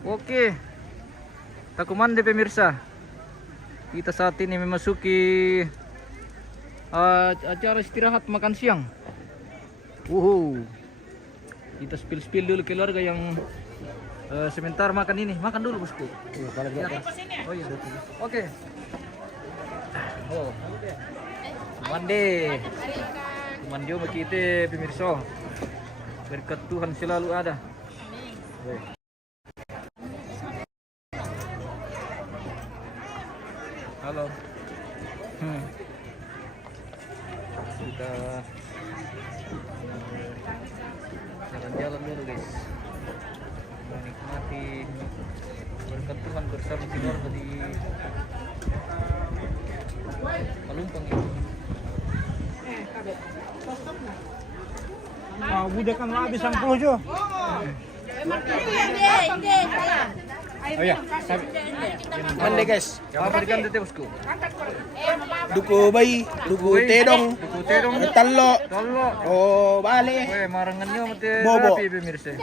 Oke, Takumande pemirsa. Kita saat ini memasuki acara istirahat makan siang. Kita spill dulu keluarga yang sebentar makan ini. Makan dulu bosku. Oh iya. Oke. Oh. Mandi kita pemirsa. Berkat Tuhan selalu ada. Halo. Kita jalan-jalan dulu guys, menikmati berkat Tuhan bersama keluarga di Palumpang ini. Budak kan habis 10 jo. Oh ya, mandi guys. Apa diganti bosku? Duku bayi, duku tedong, tallo. Oh, bale. Weh, marangannya mati Bobo. rapi pemirsa.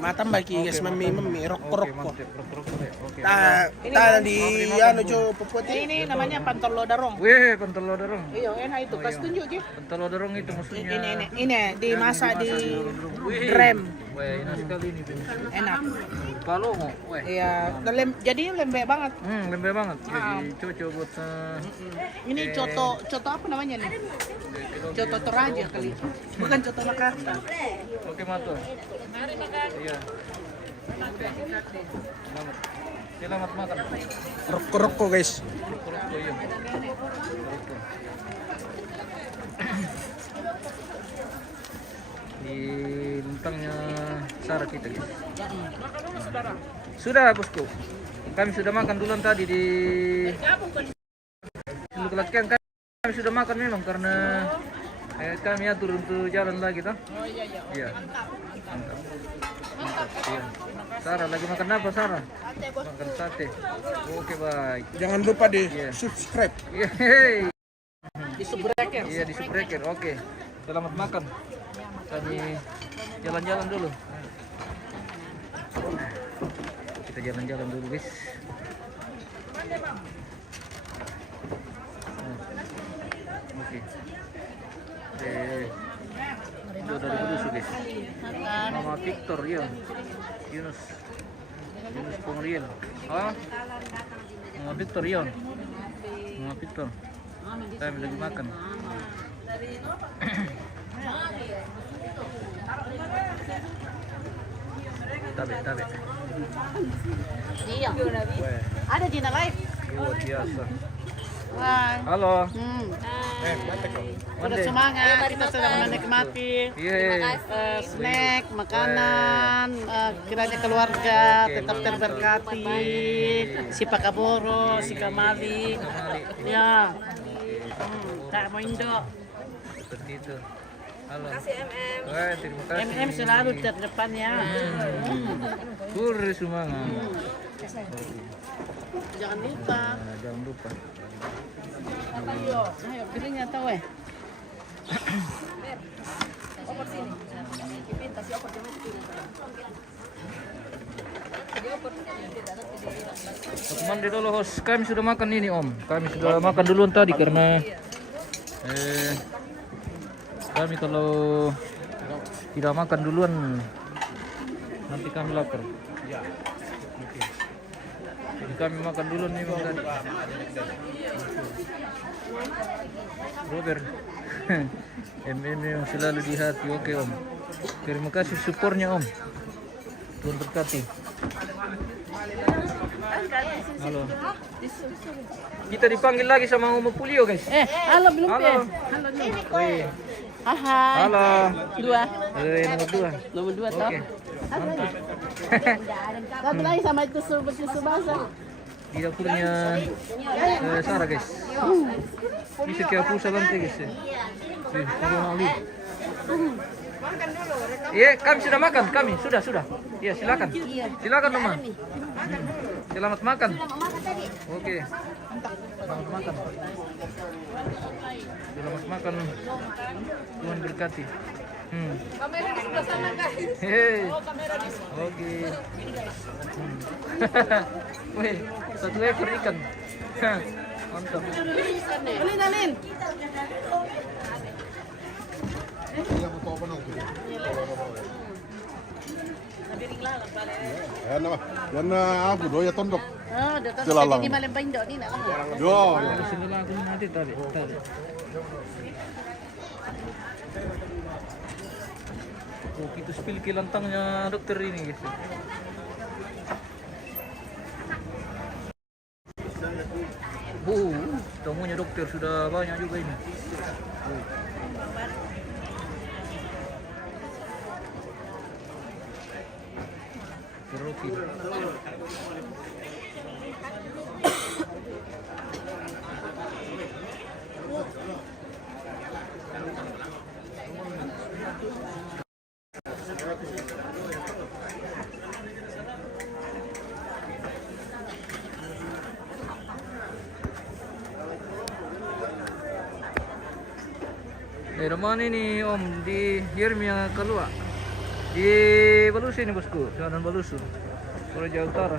Matam baki guys, mami rok-rok. Mantap, rok-rok. Oke. Di ano jo puputi. Ini namanya pentol lodarong. Weh, pentol lodarong. Iya, enak itu. Kasih tunjuk aja. Pentol lodarong itu maksudnya. Ini dimasak di rem. Weh, enak sekali ini pemirsa. Enak. Palongo, weh. Iya, jadi lembek banget. Lembek banget. Jadi cocok buat Ini coto apa namanya nih? Coto Toraja kali. Bukan coto Makassar. Oke, matur. Iya. Selamat makan. Rok-rok guys. Rokok iya. Rokok. Di lentangnya Sarah kita guys. Sudah bosku. Kami sudah makan duluan tadi di Latihan. Kami sudah makan memang karena kami atur untuk jalan lagi toh. Oh iya. Iya. Mantap. Iya. Sarah lagi makan apa Sarah? Makan sate. Oke baik. Jangan lupa di Iya. subscribe. Yeay. Di Subreker. Iya di Subreker. Oke. Selamat makan. Kami jalan-jalan dulu. Kita jalan-jalan dulu guys. Oke. Itu dari Kudusu guys. Nama Victor ya. Yunus Pengriel. Nama Victor ya. Nama Victor. Kami lagi makan. Tabe. Iya. Ada di live. Luar biasa. Hai. Halo. Udah semangat, kita sedang menikmati snack, makanan, kiranya keluarga tetap terberkati. Si Pakaboro, si Kamali, ya, Kak Moindo. Seperti itu. Halo. Terima kasih. MM selalu terdepannya. Semangat. Jangan lupa. Jangan lupa. Ayo, pilihnya tahu Mandi dulu host. Kami sudah makan ini om. Kami sudah makan duluan tadi karena kami kalau tidak makan duluan nanti kami lapar. Oke. Jadi kami makan duluan nih om tadi. Robert. MM yang selalu di hati. Oke om. Terima kasih supportnya om. Tuhan berkati. Halo. Kita dipanggil lagi sama Om Pulio guys. Halo belum Halo. Halo nih. Wih. Hai. Halo. Nomor 2. Nomor 2 toh. Oke. Mantap. Satu lagi sama itu susu basah. Di dapurnya Sarah guys. Bisa kayak pulsa lantai guys ya. Kalau Ali. Iya, kami sudah makan. Kami sudah. Iya, silakan. Silakan Mama. Selamat makan. Oke. Selamat makan. Selamat makan. Tuhan berkati. Kamera di sebelah sana guys. Hei. Oh, kamera di sebelah. Oke. Wih, 1 ekor ikan. Mantap. Alin, alin. Yan na ako do ya tondok. Oh, dapat Silalang. di Malembang do ni nak kamu. Yo. Sini lah aku nanti tadi. Oh, kita spill kilantangnya dokter ini guys. Tamunya dokter sudah banyak juga ini. Rocky. Dari mana ini Om? Di Yermia keluar. Di Balusu ini bosku, Jalan Balusu, Toraja Utara.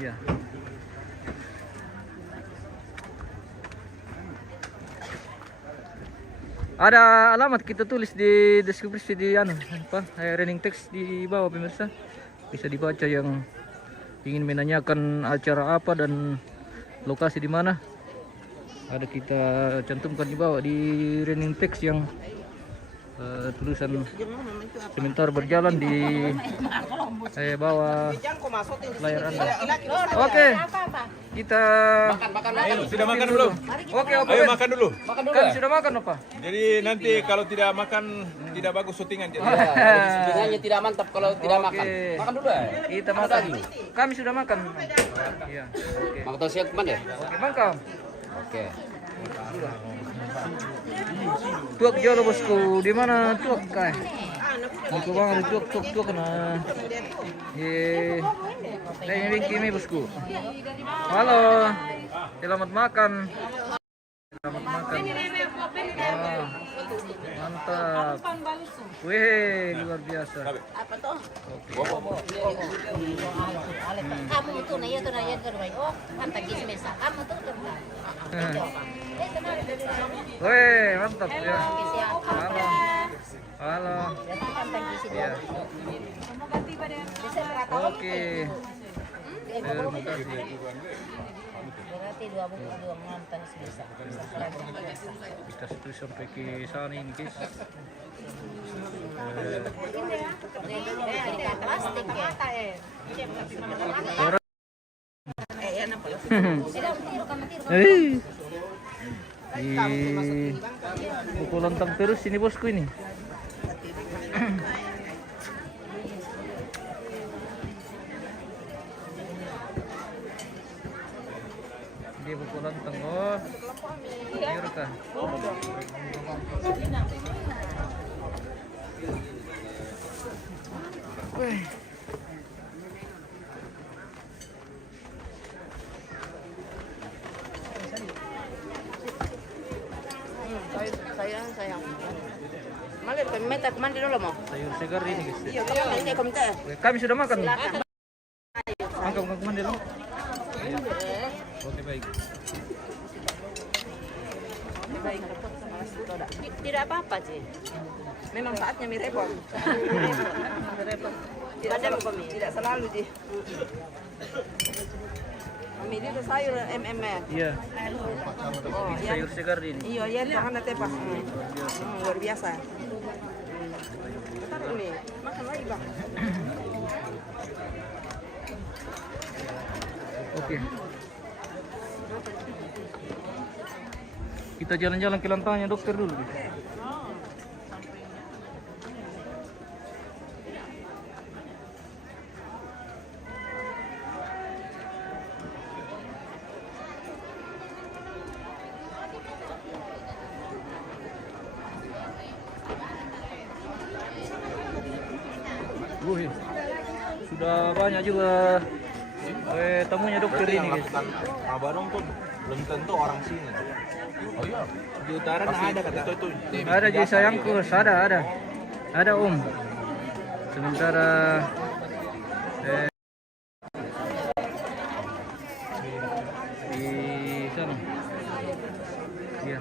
Iya. Ada alamat kita tulis di deskripsi di running text di bawah pemirsa. Bisa dibaca yang ingin menanyakan acara apa dan lokasi di mana. Ada kita cantumkan di bawah di running text yang tulisan sebentar berjalan di bawah layar Anda. Oke. Kita Sudah makan belum? Oke, oke. Ayo makan dulu. Kan sudah makan apa? Jadi nanti kalau tidak makan tidak bagus syutingan. Jadi. Syutingannya tidak mantap kalau tidak makan. Oke. Makan dulu ya. Kita makan. Kami sudah makan. Iya. Oke. Makan tahu siap kemana ya? Oke, makan. Oke. Tuak jolo bosku, di mana tuak kai? Bosku bang ada tuak na. Saya bingkimi bosku. Halo, selamat makan. Selamat makan. Wah, mantap. Wih, luar biasa. Apa tuh? Kamu tuh na yun baik. Oh, mantap kismesa. Kamu tuh Wih, mantap ya. Halo. Halo. Ya. Oke. Terima kasih. Berarti 2 nonton bisa. Kita terus sampai ke sana ini guys. Plastik ya. Di buku lontong terus ini bosku ini. Di buku lontong. Oh, ini rekan. Sayang. Malir kami meta kemana dulu mau? Sayur segar ini guys. Iya, kamu nanti komentar. Kami sudah makan. Makan kemana dulu? Oke baik. Tidak apa-apa sih. Memang saatnya mi repot. Tidak selalu sih. Ini tuh sayur ya. Iya. Oh, Ini sayur segar ini. iya, jangan nanti pas. Luar biasa. Taruh nih, makan lagi bang. Oke. Kita jalan-jalan ke lantangnya dokter dulu. Wih, sudah banyak juga tamunya dokter ini guys. belum tentu orang sini. Oh iya, di utara ada kata itu. Ada di sayangku, ada Om. Sementara di sana, iya.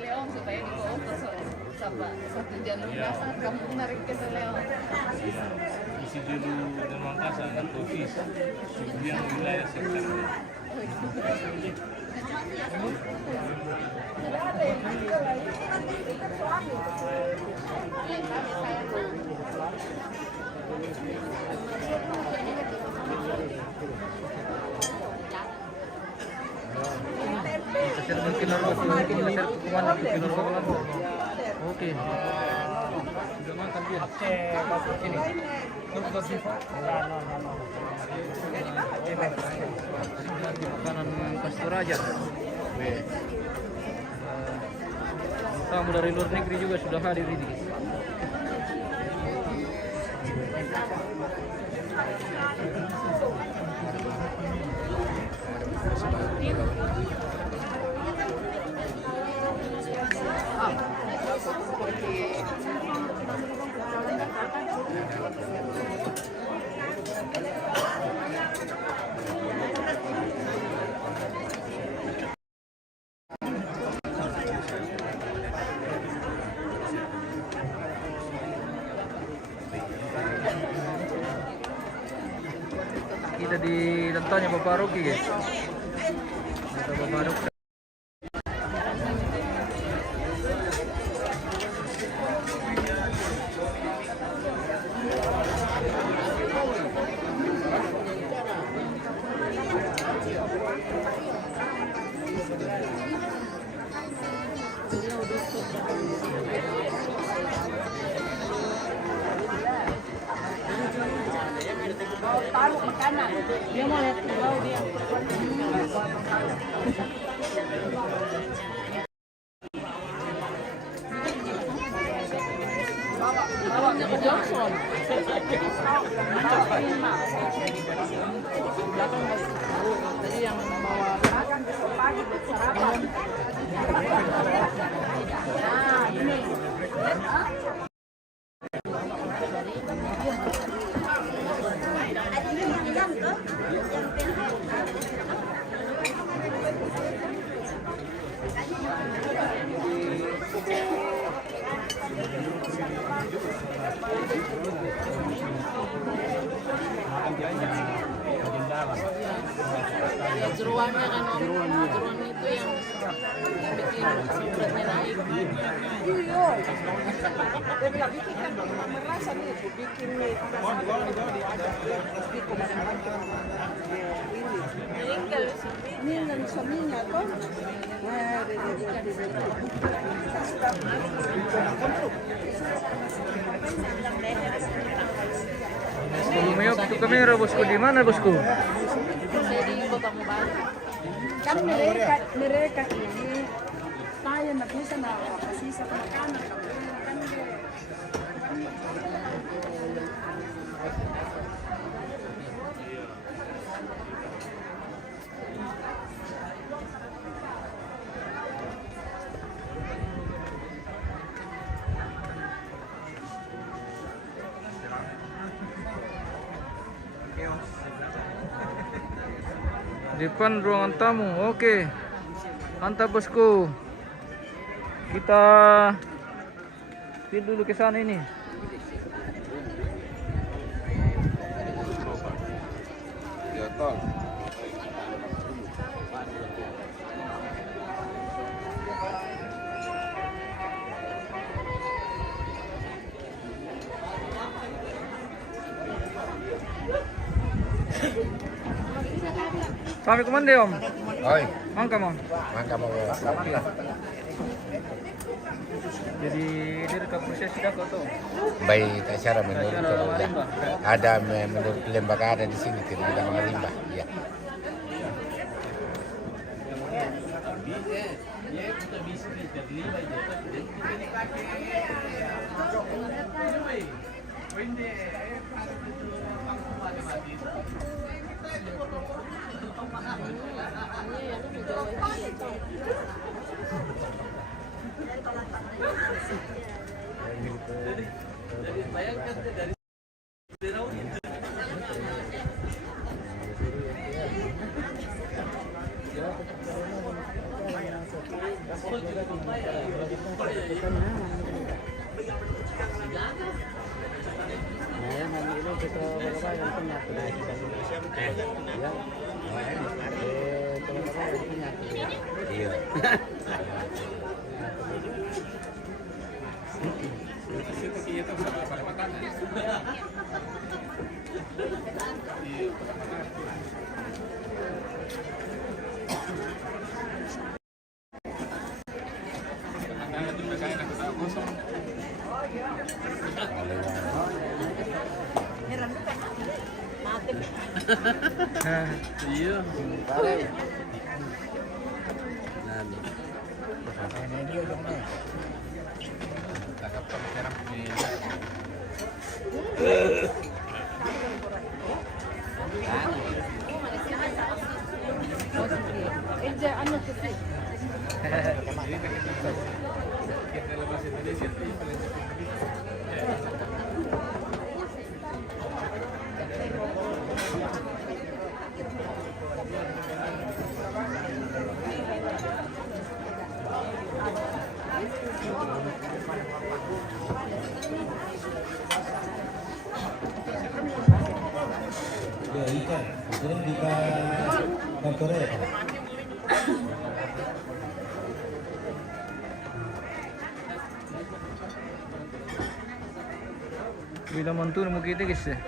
Leong supaya dibawa satu jalur dasar kamu narik ke Leong. Isi dulu dan Makassar dan Ofis yang wilayah sektor. Kita mungkin harus kita kemana kita Oke. Sudah makan dia. Ini. Makanan Pastor Raja. Tamu dari luar negeri juga sudah hadir ini. Kita di tentangnya Bapak Rocky guys. Bapak Rocky. Taruh makanan. Dia mau lihat pulau dia. Bawanya ke Johnson. Tadi yang bawa makan pagi buat sarapan. Nah, ini. Ya, jeruannya kan Om. Jeruan itu yang bikin beratnya naik. Iya. Dia bilang bikin kan merasa nih bikin nih. Meninggal ini dan suaminya tuh. Lumeo itu kamera bosku di mana bosku? Saya di Kota Mobagu. Kan mereka ini saya nggak bisa kasih sama makanan kan Depan ruangan tamu. Oke. Mantap bosku. Kita pilih dulu ke sana ini. Sampai kemana Om? Oi, Mangka Om. mangga mau. Jadi direkam proses tidak kok tuh. Baik acara menurut ada menurut lembaga ada di sini tidak ada marimba. Ya. Iya. Iya. Bila mantul mau kita guys ya.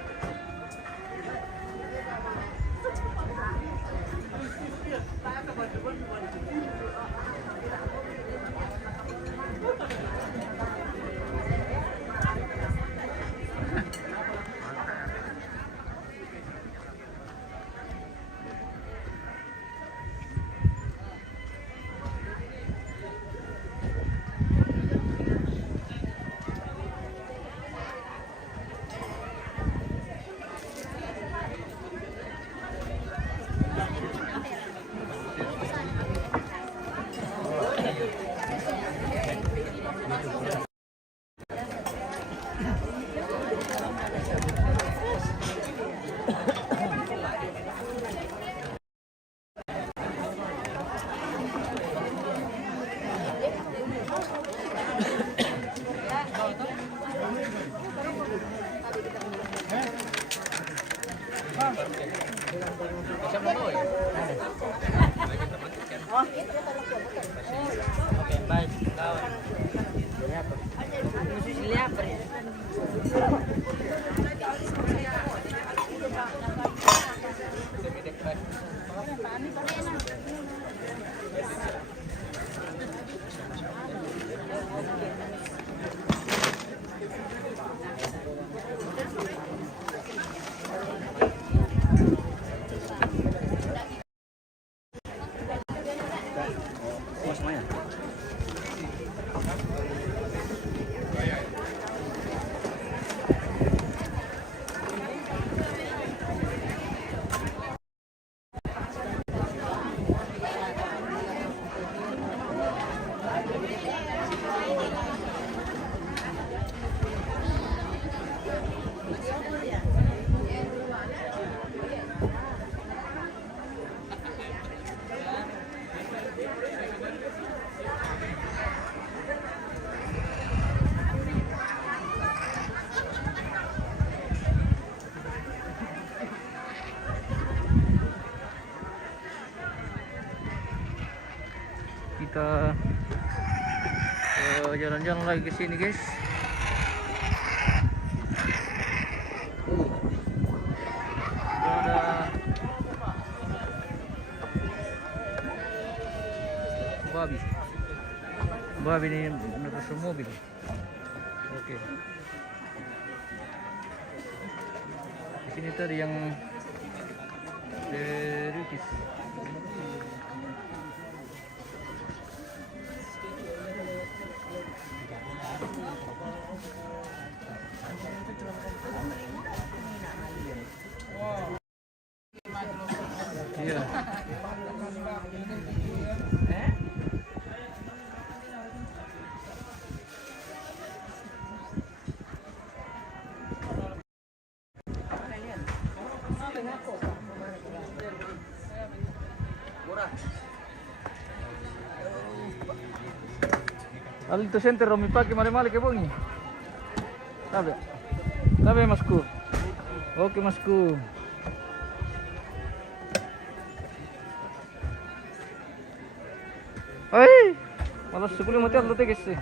Kita jalan-jalan lagi ke sini guys. Ada babi ini menerus mobil. Oke. Di sini tadi yang Rikis. Iya. Alto center Romi pagi mali-mali ke bongi. Sabe. Sabe masku. Oke masku. Ay, malas sekali mati alto tegis sih.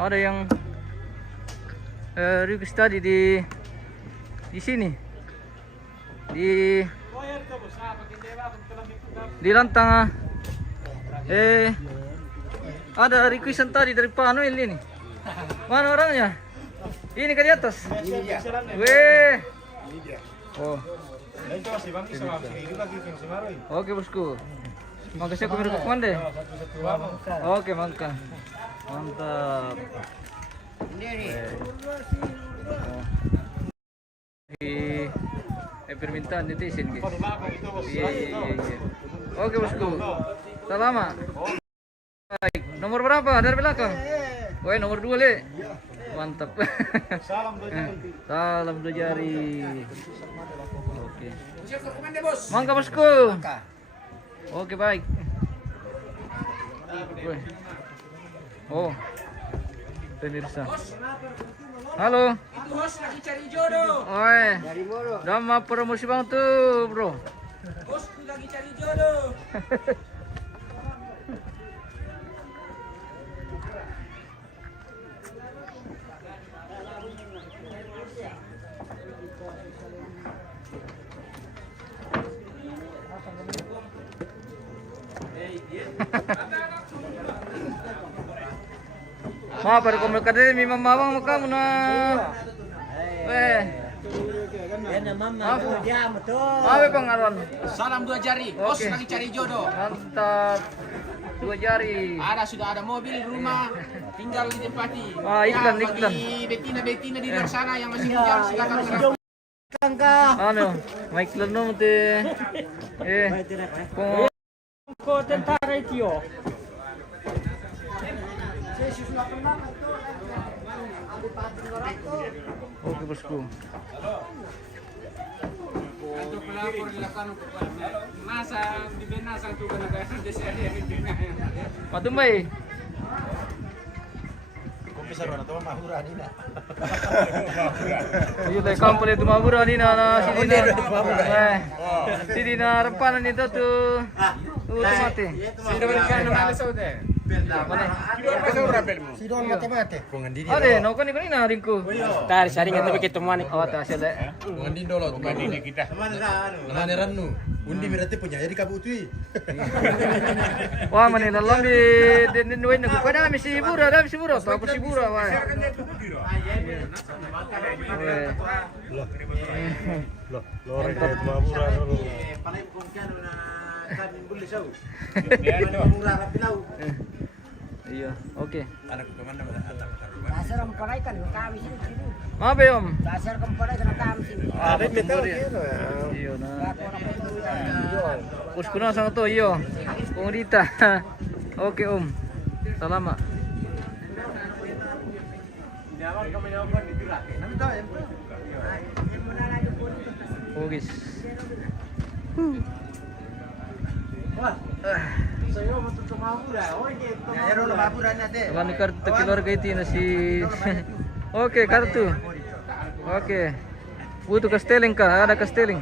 Ada yang request tadi di sini di lantang ada requestan tadi dari Pak Noel ini. Mana orangnya? Ini ke di atas. Weh. Oh. Oke bosku. Makasih aku berikut mande. Oke mangka. Mantap. Permintaan netizen guys. Iya. Oke bosku. Selamat. Baik. Nomor berapa? Dari belakang. Woi nomor 2 le. Mantap. Salam 2 jari. Oke. Mangga bosku. Oke baik. Oh. Pemirsa. Halo. Itu host lagi cari jodoh. Oi. Dama promosi bang tuh, bro. Host lagi cari jodoh. Maaf, baru komunikasi mi mamang kamu na. Maaf Bang Arwan. Salam 2 jari. Host lagi cari jodoh. Mantap. 2 jari. Sudah ada mobil, rumah, tinggal ditempati. Wah, iklan. Bagi betina di luar sana yang masih bujang silakan. Ano, may iklan no te. Ko tentara itu. Oke bosku. Untuk pelapor dilakukan masa di benasang tuh kan ada desa dia. Matumbay. Iya deh kampung itu mabura di na sini na. Sini na rempanan itu tuh. Mati. Sudah berikan nama saudara. Sidon mati-mati. Ade, no kan ikut ina ringku. Tar saringan tapi ketemuan. Oh, tak sele. Ngandin dolo ngandin kita. Mana rannu? Undi mirate punya jadi kabutui. Wah, manila lang di nuwin na ko na si Bura, tapos si Bura wah. Lore ka mabura dulu. Iya, oke. Anak kemana Dasar kempalay kan kami sini. Maaf ya, Om. Dasar kempalay kan kami sini. Ada betul ya. Iya na. Us ko na sa to, iyo. Kung dita. Oke, Om. Salamat. Oh, guys. Wala ni kartu keluarga itu na si. Oke, kartu. Oke. Butuh casteling kah? Ada casteling.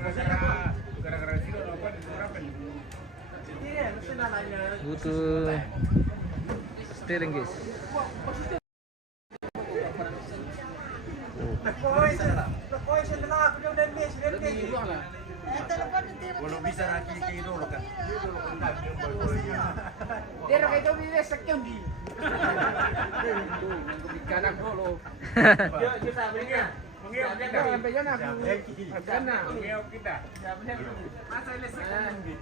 Butuh casteling guys. Belum bisa lagi kayak dulu kan. Dia kayak itu bisa sekian di. Kanak dulu. Yo sabrinya. Sampai jana aku. Karena kita. Masa ini sekian di.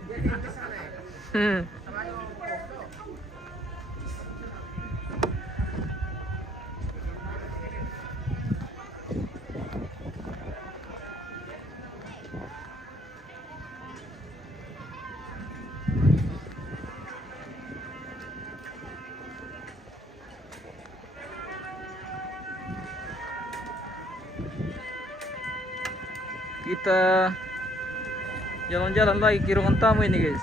Kita jalan-jalan lagi ke ruangan tamu ini guys.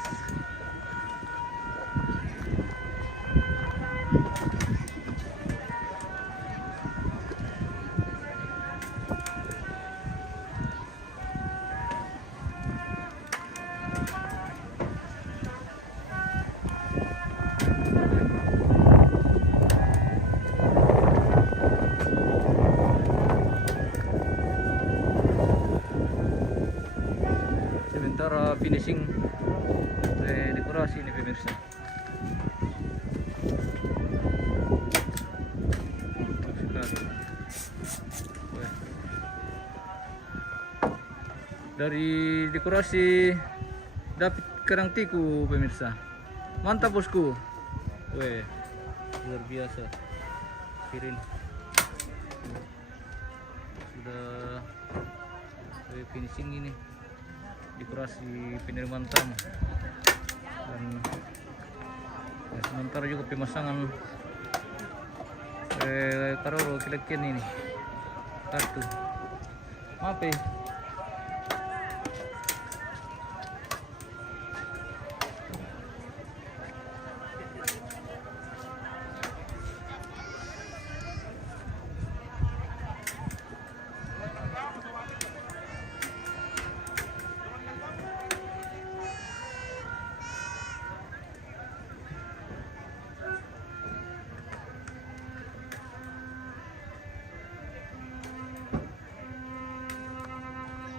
Sementara finishing dekorasi ini pemirsa. Mantap sekali. Wah. Dari dekorasi David Karangtiku pemirsa. Mantap bosku. Weh, luar biasa. Kirin. Sudah finishing ini. Dekorasi penerimaan tamu dan ya, sementara juga pemasangan karoro kilakian ini kartu maaf ya.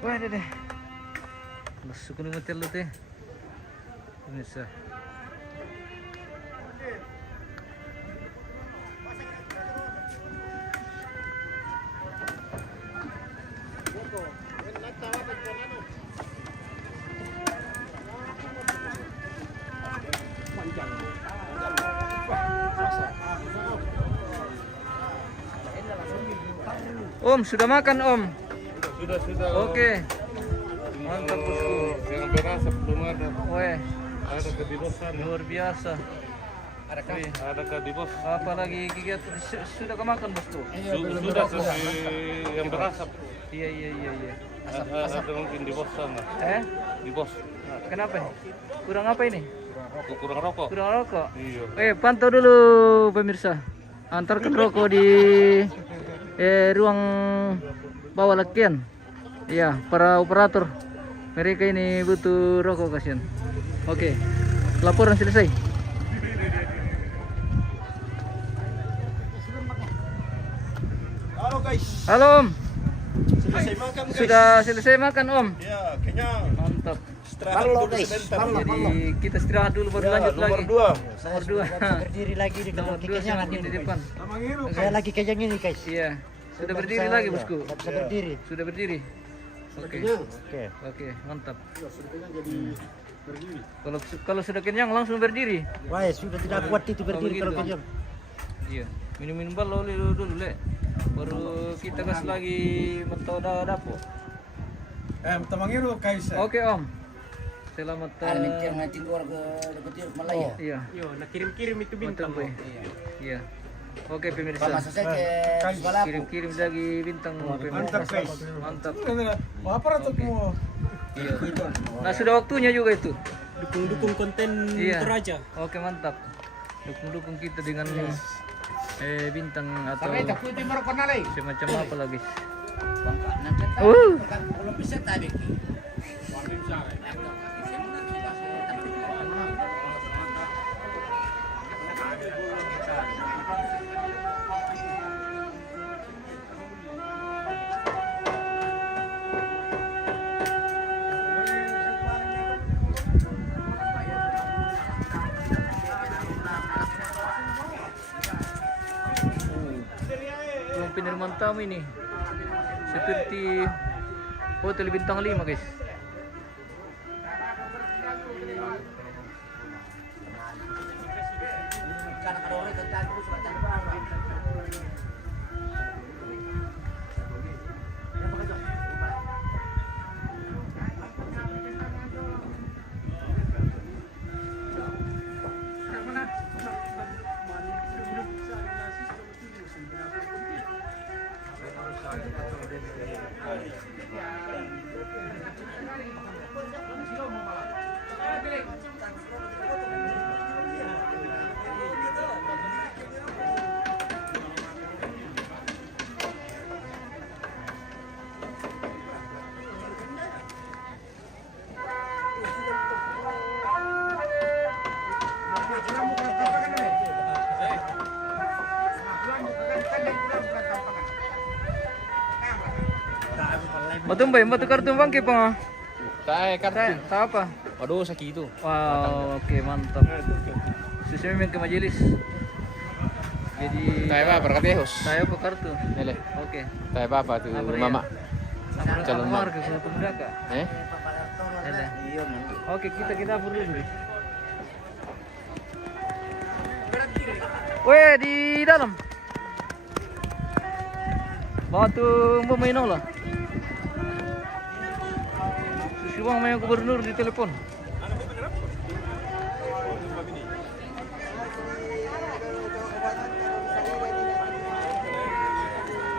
Wah, deh. Masuk ke hotel lu teh. Pemirsa. Om, sudah makan Om? Sudah. Oke. Mantap bosku. Yang berasa belum ada. Weh, Ada kedibosan. luar biasa. Ada kedibos. Apalagi kegiatan sudah kemakan bosku? Sudah seperti yang berasap. Iya. Ada mungkin di bos sana. Di bos. Kenapa? Kurang apa ini? Kurang rokok. Kurang rokok. Iya. Pantau dulu pemirsa. Antarkan rokok di ruang bawah lakian. Iya, para operator. Mereka ini butuh rokok kasihan. Oke. Laporan selesai. Halo guys. Halo Om. Selesai makan guys. Sudah selesai makan Om. Ya, kenyang. Mantap. Istirahat dulu sebentar. Jadi kita istirahat dulu baru lanjut lagi. Nomor 2. Nomor 2. Berdiri lagi di Nomor 2 kekenyangan di ini. depan. Saya lagi kenyang ini guys. Iya. Sudah berdiri lagi bosku. Nggak bisa berdiri. Sudah berdiri. Oke. Oke. Oke, mantap. Kalau sudah kenyang langsung berdiri. Wah, sudah tidak kuat itu berdiri kalau kenyang. Iya. Minum bal dulu Le. Baru kita gas lagi mentau dapur. Tamangiru guys. Oke Om. Selamat. nanti keluarga deketir Malaya. Iya. Yo, nak kirim-kirim itu bintang. Mantap, Iya. Oke pemirsa. Kirim-kirim lagi bintang pemirsa. Mantap, guys. Mantap. Apa tuh kamu? Iya. Nah sudah waktunya juga itu. Dukung konten Iya. Toraja. Oke mantap. Dukung kita dengan bintang atau semacam apa lagi. Belum bisa tadi. penerimaan tamu ini seperti hotel bintang 5 guys. Matumbay, kartu bangke pa. Saya kartu. Sa apa? Waduh, sakit itu. Wow, oke mantap. Susunod main ke majelis. Jadi Saya apa? Berkatehos. saya apa kartu? Nele. Oke. Saya apa tuh, Apa ya? Mama? Calon Calon marga sa pemuda ka. Eh? Ada. Oke, kita dulu. Weh, di dalam. Batu pemain lah. Susubang main gubernur di telepon.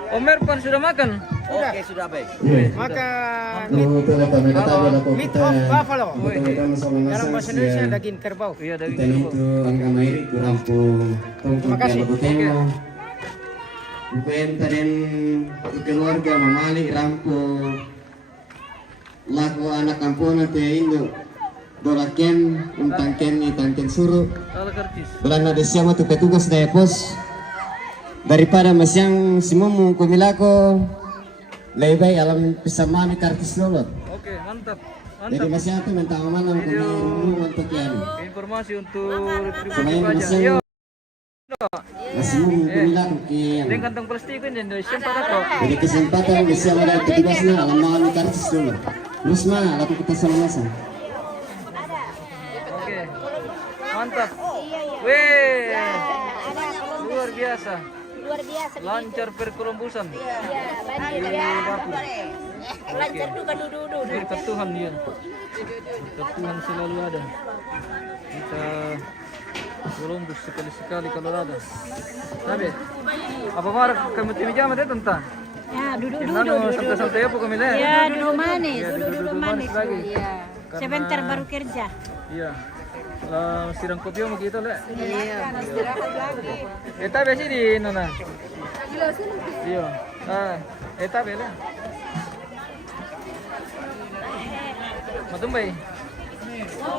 Om Erpan sudah makan? Oke, sudah baik. Makan Meat of buffalo. Dalam Dalam bahasa Indonesia daging kerbau. Iya, dari Kita itu ang mairi kurang Terima kasih. Bukenta dan keluarga mamali rampo laku anak kampung te indo dolaken tangken suru Salah karcis. belanda desiama tu petugas dari pos daripada masyang simumu kumilako lebay alam pisamani kartis dulu. Oke, mantap. Jadi Mantap. masyang tu mentang malam kumi untuk yan. Informasi untuk retribusi Selain pajak. masyang Yo, nasimumu kumilako dengan kiyan. kantong plastik kan jadi sempat ako. Jadi kesempatan bisa ada petugasnya alam malam kartis dulu. Terus mana laku kita sama-sama. Oke. Mantap. Weh. Luar biasa. Luar biasa. Lancar perkolombusan. Iya, banjir ya. Lancar juga dudu. Berkat Tuhan dia. Berkat Tuhan selalu ada. Kita Columbus sekali-sekali kalau ada. Sabi, apa marah kamu timi jama deh tentang? Ya, duduk Santai-santai apa kami lihat? Ya, duduk manis. Ya, duduk manis lagi. Iya. Karena- Sebentar baru kerja. Iya. Sirang kopi mau gitu lah. Iya, istirahat lagi. Eta besi di nona. Iya. Eta bela. Matumbay.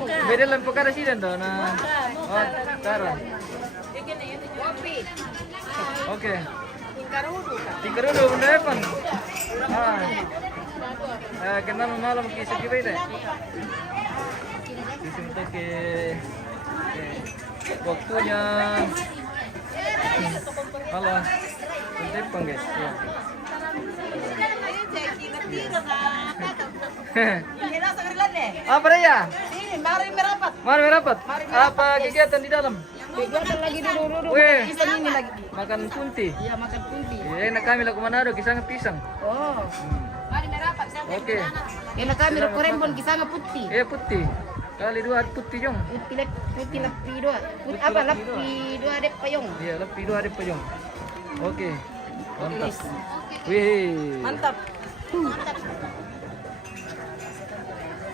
Beda lang perkara sih dan tuh. Nah, oh, cara. Oke. Tinggal dulu benda apa? Kita malam kisah kita ini. Disini ke waktunya. Halo. Tentang guys. Ya. Apa ya? Mari merapat. Mari merapat. Apa kegiatan di dalam? Kegiatan lagi duduk. Weh, Pisang ini lagi. makan punti. Iya, makan punti. Ya, enak kami laku Manado, kisah pisang. Oh. Mari merapat. Oke. Enak kami korembon kisah putih. Putih. Kali dua putih jong. Putih lepi dua. Apa lepi dua dep payung. Iya, lebih dua ada pejong. Oke. Mantap. Wih. Mantap.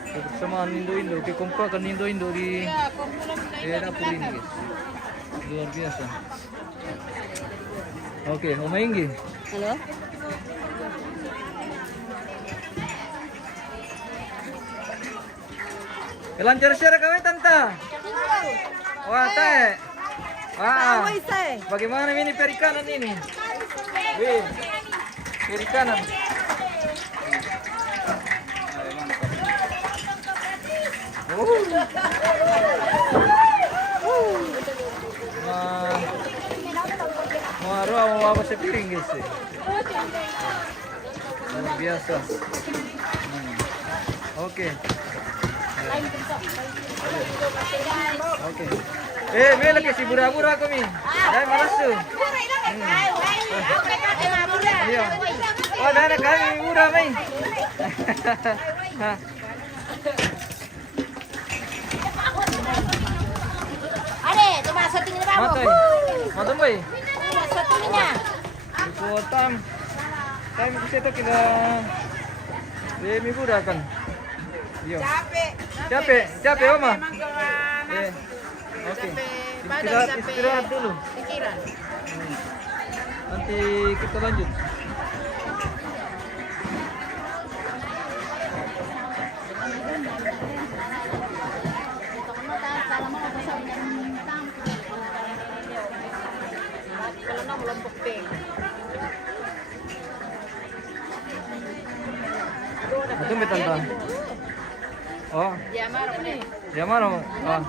Kebersamaan Indo-Indo, kekompakan Indo-Indo di dapur ini guys. Luar biasa. Oke, Oma Inggi. Halo. Lancar secara kami tante. Wah, teh. Wah. Bagaimana ini perikanan ini? Wih. Perikanan. Mau apa sepiring guys? luar biasa. Oke. Oke. Bela ke si bura-bura kami. Dai malas tu. Iya. Oh, dah nak kami murah mai. Ade, cuma settingnya baru. Matai. Matai mai. Settingnya. Kuotam. Kami bisa tu kita demi murah kan. Iya. Capek Oma. Oke. Istirahat dulu. Pikiran. Nanti kita lanjut. Itu tante. Oh, dia mana? Ah.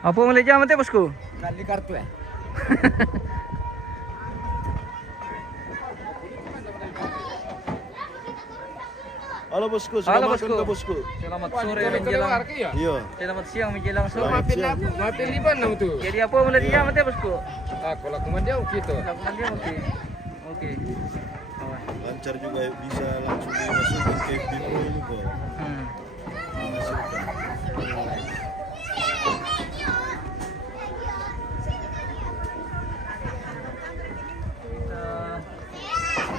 Apa mulai jam nanti bosku? Kali kartu ya. Halo bosku, Halo selamat bosku. bosku. Selamat sore menjelang. Iya. Selamat siang menjelang sore. Mati liban nam tu. Jadi apa mulai jam nanti bosku? Kalau kuman jauh gitu. Lakukan dia oke. Oke. Awas. Lancar juga bisa langsung dimasukin ke FB Pro ini kok. Hmm.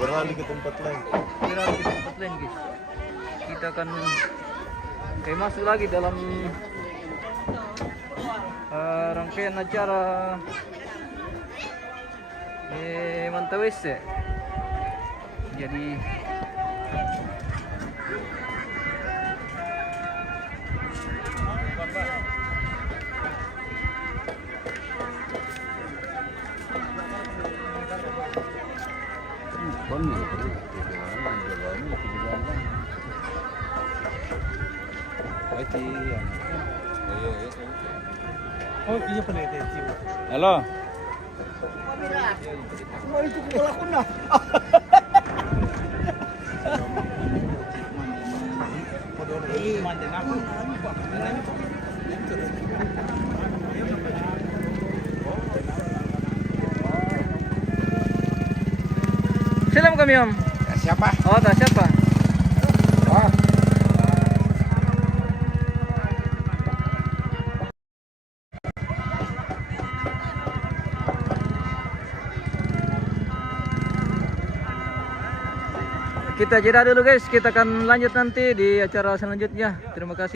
Beralih ke tempat lain. Kita di tempat lain guys. Kita akan kayak masuk lagi dalam rangkaian acara Mantawes ya. Jadi Oh, iya pernah itu. Halo. Mau itu kepala aku nah. Salam kami Om. Siapa? Oh, tak siapa? Kita jeda dulu guys, kita akan lanjut nanti di acara selanjutnya. Terima kasih.